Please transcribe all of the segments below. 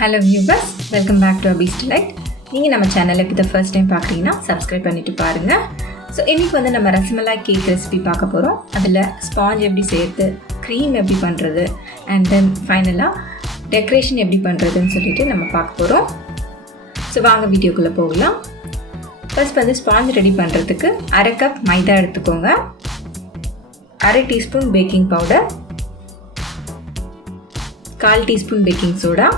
Hello viewers, welcome back to Abiz. நீங்கள் நம்ம சேனலை இப்போ ஃபர்ஸ்ட் டைம் பார்க்குறீங்கன்னா சப்ஸ்கிரைப் பண்ணிட்டு பாருங்கள். ஸோ இன்றைக்கி வந்து நம்ம ரசமலாய் கேக் ரெசிபி பார்க்க போகிறோம். அதில் ஸ்பாஞ்ச் எப்படி செய்கிறது, க்ரீம் எப்படி பண்ணுறது, அண்ட் தென் ஃபைனலாக டெக்கரேஷன் எப்படி பண்ணுறதுன்னு சொல்லிட்டு நம்ம பார்க்க போகிறோம். ஸோ வாங்க வீடியோக்குள்ளே போகலாம். ஃபர்ஸ்ட் வந்து ஸ்பாஞ்ச் ரெடி பண்ணுறதுக்கு 1/2 கப் மைதா எடுத்துக்கோங்க, 1/2 teaspoon baking powder, 1/4 teaspoon baking soda.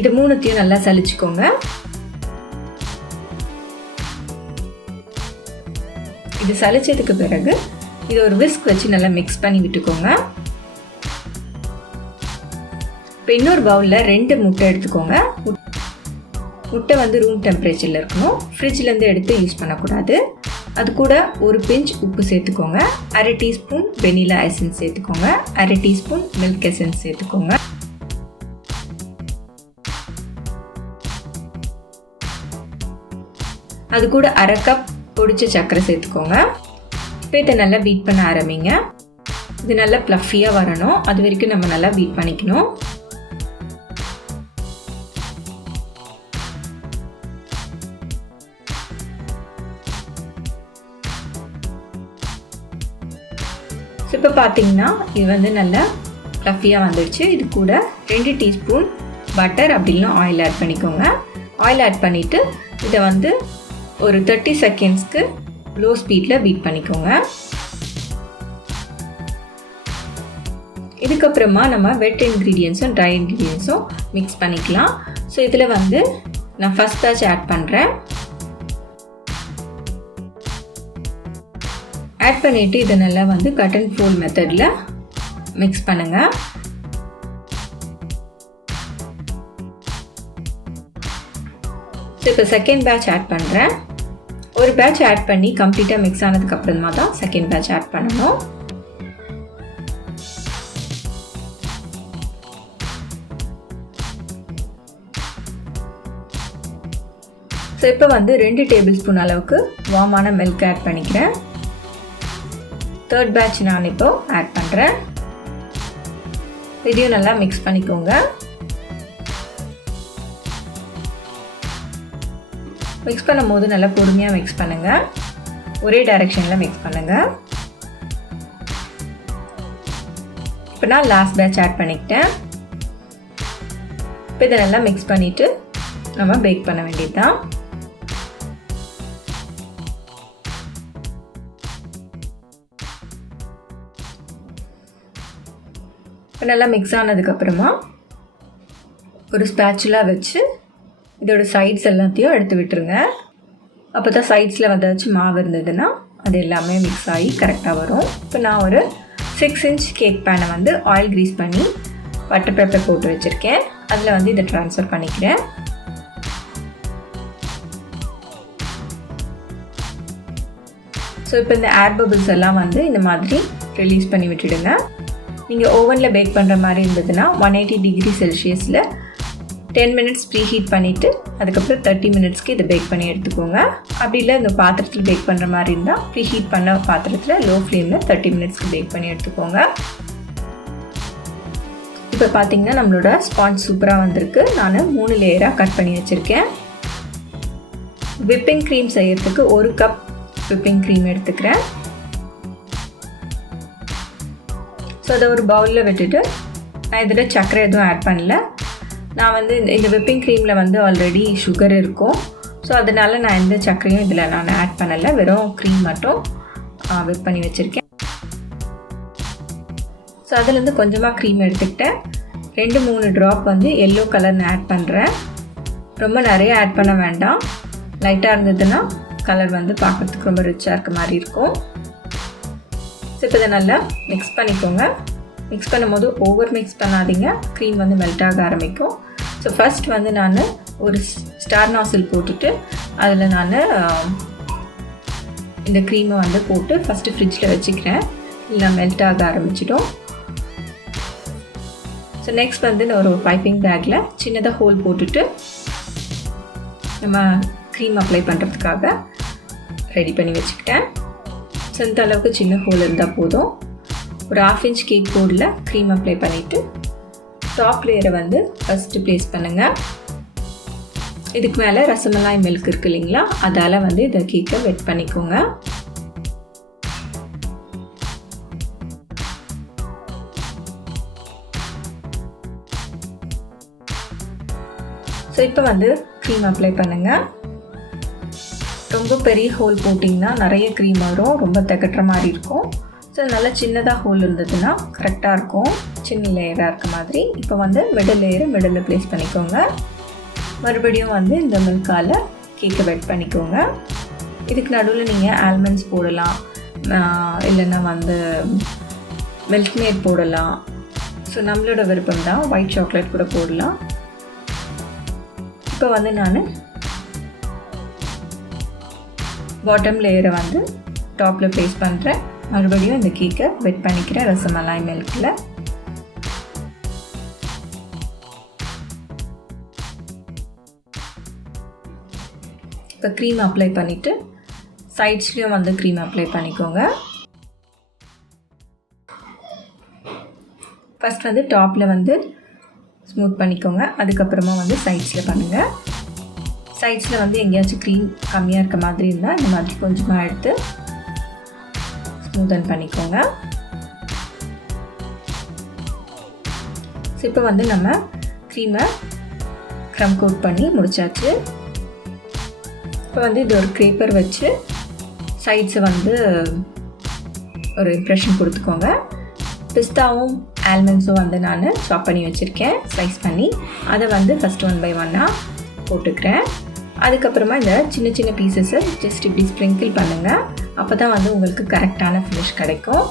இது மூணுத்தையும் நல்லா சலிச்சுக்கோங்க. இது சலிச்சதுக்கு பிறகு இது ஒரு விஸ்க் வச்சு நல்லா மிக்ஸ் பண்ணி விட்டுக்கோங்க. இப்போ இன்னொரு பவுலில் 2 முட்டை எடுத்துக்கோங்க. முட்டை வந்து ரூம் டெம்பரேச்சரில் இருக்கணும், ஃப்ரிட்ஜ்லேருந்து எடுத்து யூஸ் பண்ணக்கூடாது. அது கூட ஒரு பிஞ்ச் உப்பு சேர்த்துக்கோங்க, 1/2 டீஸ்பூன் வெனிலா எசன்ஸ் சேர்த்துக்கோங்க, 1/2 டீஸ்பூன் மில்க் எசன்ஸ் சேர்த்துக்கோங்க. அது கூட 1/2 கப் பொடிச்ச சர்க்கரை சேர்த்துக்கோங்க. இப்போ இதை நல்லா பீட் பண்ண ஆரம்பிங்க. இது நல்லா ப்ளஃபியாக வரணும், அது வரைக்கும் நம்ம நல்லா பீட் பண்ணிக்கணும். இப்போ பார்த்தீங்கன்னா இது வந்து நல்லா ப்ளஃபியாக வந்துடுச்சு. இது கூட 2 டீஸ்பூன் பட்டர் அப்படின்னா ஆயில் ஆட் பண்ணிக்கோங்க. ஆயில் ஆட் பண்ணிவிட்டு இதை வந்து ஒரு 30 செகண்ட்ஸ்க்கு லோ ஸ்பீடில் பீட் பண்ணிக்கோங்க. இதுக்கப்புறமா நம்ம வெட் இன்க்ரீடியன்ஸும் ட்ரை இன்க்ரீடியன்ஸும் மிக்ஸ் பண்ணிக்கலாம். ஸோ இதில் வந்து நான் ஃபர்ஸ்ட் பேட்ச் ஆட் பண்ணுறேன். ஆட் பண்ணிவிட்டு இதை நல்லா வந்து கட் அண்ட் ஃபோல்ட் மெத்தடில் மிக்ஸ் பண்ணுங்கள். ஸோ இப்போ செகண்ட் பேட்ச் ஆட் பண்ணுறேன். ஒரு பேட்ச் ஆட் பண்ணி கம்ப்ளீட்டாக மிக்ஸ் ஆனதுக்கு அப்புறமா தான் செகண்ட் பேட்ச் ஆட் பண்ணணும். ஸோ இப்போ வந்து 2 டேபிள் ஸ்பூன் அளவுக்கு வார்மான மில்க் ஆட் பண்ணிக்கிறேன். தேர்ட் பேட்ச் நான் இப்போ ஆட் பண்ணுறேன். இதையும் நல்லா மிக்ஸ் பண்ணிக்கோங்க. மிக்ஸ் பண்ணும் போது நல்லா பொறுமையாக மிக்ஸ் பண்ணுங்கள், ஒரே டைரெக்ஷனில் மிக்ஸ் பண்ணுங்கள். இப்போ நான் லாஸ்ட் பேட்ச் ஆட் பண்ணிக்கிட்டேன். இப்போ இதை நல்லா மிக்ஸ் பண்ணிவிட்டு நம்ம பேக் பண்ண வேண்டியது தான். இப்போ நல்லா மிக்ஸ் ஆனதுக்கப்புறமா ஒரு ஸ்பேச்சுலா வச்சு இதோட சைட்ஸ் எல்லாத்தையும் எடுத்து விட்டுருங்க. அப்போ தான் சைட்ஸில் ஏதாச்சும் மாவு இருந்ததுன்னா அது எல்லாமே மிக்ஸ் ஆகி கரெக்டாக வரும். இப்போ நான் ஒரு 6 இன்ச் கேக் பேனை வந்து ஆயில் க்ரீஸ் பண்ணி பட்டர் பேப்பர் போட்டு வச்சுருக்கேன். அதில் வந்து இதை ட்ரான்ஸ்ஃபர் பண்ணிக்கிறேன். ஸோ இப்போ இந்த ஏர் பபிள்ஸ் எல்லாம் வந்து இந்த மாதிரி ரிலீஸ் பண்ணி விட்டுடுங்க. நீங்கள் ஓவனில் பேக் பண்ணுற மாதிரி இருந்ததுன்னா 180 டிகிரி செல்சியஸில் 10 மினிட்ஸ் ப்ரீ ஹீட் பண்ணிவிட்டு அதுக்கப்புறம் 30 மினிட்ஸ்க்கு இதை பேக் பண்ணி எடுத்துக்கோங்க. அப்படி இல்லை இந்த பாத்திரத்தில் பேக் பண்ணுற மாதிரி இருந்தால் ப்ரீ ஹீட் பண்ண பாத்திரத்தில் லோ ஃப்ளேமில் 30 மினிட்ஸ்க்கு பேக் பண்ணி எடுத்துக்கோங்க. இப்போ பார்த்தீங்கன்னா நம்மளோட ஸ்பாஞ்ச் சூப்பராக வந்திருக்கு. நான் 3 லேயராக கட் பண்ணி வச்சுருக்கேன். விப்பிங் க்ரீம் செய்யறதுக்கு 1 கப் விப்பிங் க்ரீம் எடுத்துக்கிறேன். ஸோ அதை ஒரு பவுலில் விட்டுட்டு நான் இதில் சர்க்கரை எதுவும் ஆட் பண்ணல. நான் வந்து இந்த விப்பிங் க்ரீமில் வந்து ஆல்ரெடி சுகர் இருக்கும். ஸோ அதனால் நான் எந்த சர்க்கரையும் இதில் நான் ஆட் பண்ணலை, வெறும் க்ரீம் மட்டும் விப் பண்ணி வச்சுருக்கேன். ஸோ அதுலேருந்து கொஞ்சமாக க்ரீம் எடுத்துக்கிட்டேன். 2-3 ட்ராப் வந்து எல்லோ கலர் நான் ஆட் பண்ணுறேன். ரொம்ப நிறைய ஆட் பண்ண வேண்டாம், லைட்டாக இருந்ததுன்னா கலர் வந்து பார்க்குறதுக்கு ரொம்ப ரிச்சாக இருக்க மாதிரி இருக்கும். ஸோ இப்போ இதை நல்லா மிக்ஸ் பண்ணிக்கோங்க. மிக்ஸ் பண்ணும்போது ஓவர் மிக்ஸ் பண்ணாதீங்க, க்ரீம் வந்து மெல்ட் ஆக ஆரம்பிக்கும். ஸோ ஃபர்ஸ்ட் வந்து நான் ஒரு ஸ்டார் நாசில் போட்டுட்டு அதில் நான் இந்த க்ரீமை வந்து போட்டு ஃபஸ்ட்டு ஃப்ரிட்ஜில் வச்சுக்கிறேன், இல்லை மெல்ட் ஆக ஆரம்பிச்சிடும். ஸோ நெக்ஸ்ட் வந்து நான் ஒரு பைப்பிங் பேக்கில் சின்னதாக ஹோல் போட்டுட்டு நம்ம க்ரீம் அப்ளை பண்ணுறதுக்காக ரெடி பண்ணி வச்சுக்கிட்டேன். ஸோ இந்த அளவுக்கு சின்ன ஹோல் இருந்தால் போதும். ஒரு 1/2 இன்ச் கேக் போர்டில் க்ரீம் அப்ளை பண்ணிவிட்டு டாப் லேயரை வந்து ஃபஸ்ட்டு ப்ளேஸ் பண்ணுங்கள். இதுக்கு மேலே ரசமலாய் மில்க் இருக்குது இல்லைங்களா, அதால் வந்து இந்த கேக்கை வெட் பண்ணிக்கோங்க. ஸோ இப்போ வந்து க்ரீம் அப்ளை பண்ணுங்கள். ரொம்ப பெரிய ஹோல் போட்டிங்கன்னா நிறைய க்ரீம் வரும், ரொம்ப திகட்டுற மாதிரி இருக்கும். ஸோ நல்லா சின்னதாக ஹோல் இருந்ததுன்னா கரெக்டாக இருக்கும், சின்ன லேயராக இருக்க மாதிரி. இப்போ வந்து மிடில் லேயரை மிடில் ப்ளேஸ் பண்ணிக்கோங்க. மறுபடியும் வந்து இந்த மில்கால் கேக்கை வெட் பண்ணிக்கோங்க. இதுக்கு நடுவில் நீங்கள் ஆல்மண்ட்ஸ் போடலாம், இல்லைன்னா வந்து மில்க் மேட் போடலாம். ஸோ நம்மளோட விருப்பம் தான், ஒயிட் சாக்லேட் கூட போடலாம். இப்போ வந்து நான் பாட்டம் லேயரை வந்து டாப்பில் ப்ளேஸ் பண்ணுறேன். மறுபடியும் இந்த கேக்கை வெட் பண்ணிக்கிறேன் ரசமலாய் மில்கில். இப்போ க்ரீம் அப்ளை பண்ணிவிட்டு சைட்ஸ்லேயும் வந்து க்ரீம் அப்ளை பண்ணிக்கோங்க. ஃபஸ்ட் வந்து டாப்பில் வந்து ஸ்மூத் பண்ணிக்கோங்க, அதுக்கப்புறமா வந்து சைட்ஸில் பண்ணுங்கள். சைட்ஸில் வந்து எங்கேயாச்சும் க்ரீம் கம்மியாக இருக்க மாதிரி இருந்தால் இந்த மாதிரி கொஞ்சமாக எடுத்து ஸ்மூத்தன் பண்ணிக்கோங்க. ஸோ இப்போ வந்து நம்ம க்ரீமை க்ரம் கோட் பண்ணி முடிச்சாச்சு. இப்போ வந்து இது ஒரு க்ரேப்பர் வச்சு சைட்ஸை வந்து ஒரு இம்ப்ரெஷன் கொடுத்துக்கோங்க. பிஸ்தாவும் ஆல்மண்ட்ஸும் வந்து நான் சாப் பண்ணி வச்சுருக்கேன், ஸ்லைஸ் பண்ணி. அதை வந்து ஃபஸ்ட் 1 by 1 போட்டுக்கிறேன். அதுக்கப்புறமா இந்த சின்ன சின்ன பீசஸை ஜஸ்ட் இப்படி ஸ்ப்ரிங்கிள் பண்ணுங்கள். அப்போ தான் வந்து உங்களுக்கு கரெக்டான ஃபினிஷ் கிடைக்கும்.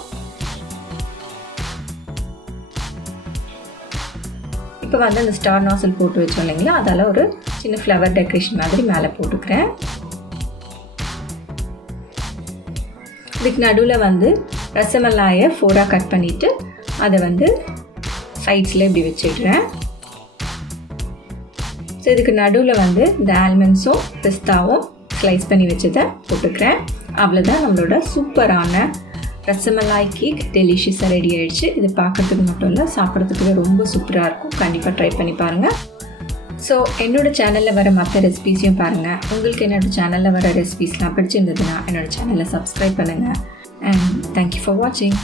இப்போ வந்து அந்த ஸ்டார் நாசல் போட்டு வச்சோம் இல்லைங்களா, அதால் ஒரு சின்ன ஃப்ளவர் டெக்கரேஷன் மாதிரி மேலே போட்டுக்கிறேன். இதுக்கு நடுவில் வந்து ரசமலாயை 4 கட் பண்ணிவிட்டு அதை வந்து சைட்ஸில் இப்படி வச்சிடுறேன். ஸோ இதுக்கு நடுவில் வந்து இந்த ஆல்மண்ட்ஸும் பிஸ்தாவும் ஸ்லைஸ் பண்ணி வச்சதை போட்டுக்கிறேன். அவ்வளோதான், நம்மளோட சூப்பரான ரசமலாய் கேக் டெலிஷியஸாக ரெடி ஆகிடுச்சு. இது பார்க்குறதுக்கு மட்டும் இல்லை, சாப்பிட்றதுக்கு ரொம்ப சூப்பராக இருக்கும். கண்டிப்பாக ட்ரை பண்ணி பாருங்கள். ஸோ என்னோடய சேனலில் வர மற்ற ரெசிபீஸையும் பாருங்கள். உங்களுக்கு என்னோடய சேனலில் வர ரெசிபீஸ்லாம் பிடிச்சிருந்ததுன்னா என்னோடய சேனலை சப்ஸ்கிரைப் பண்ணுங்கள். அண்ட் தேங்க்யூ ஃபார் வாட்சிங்.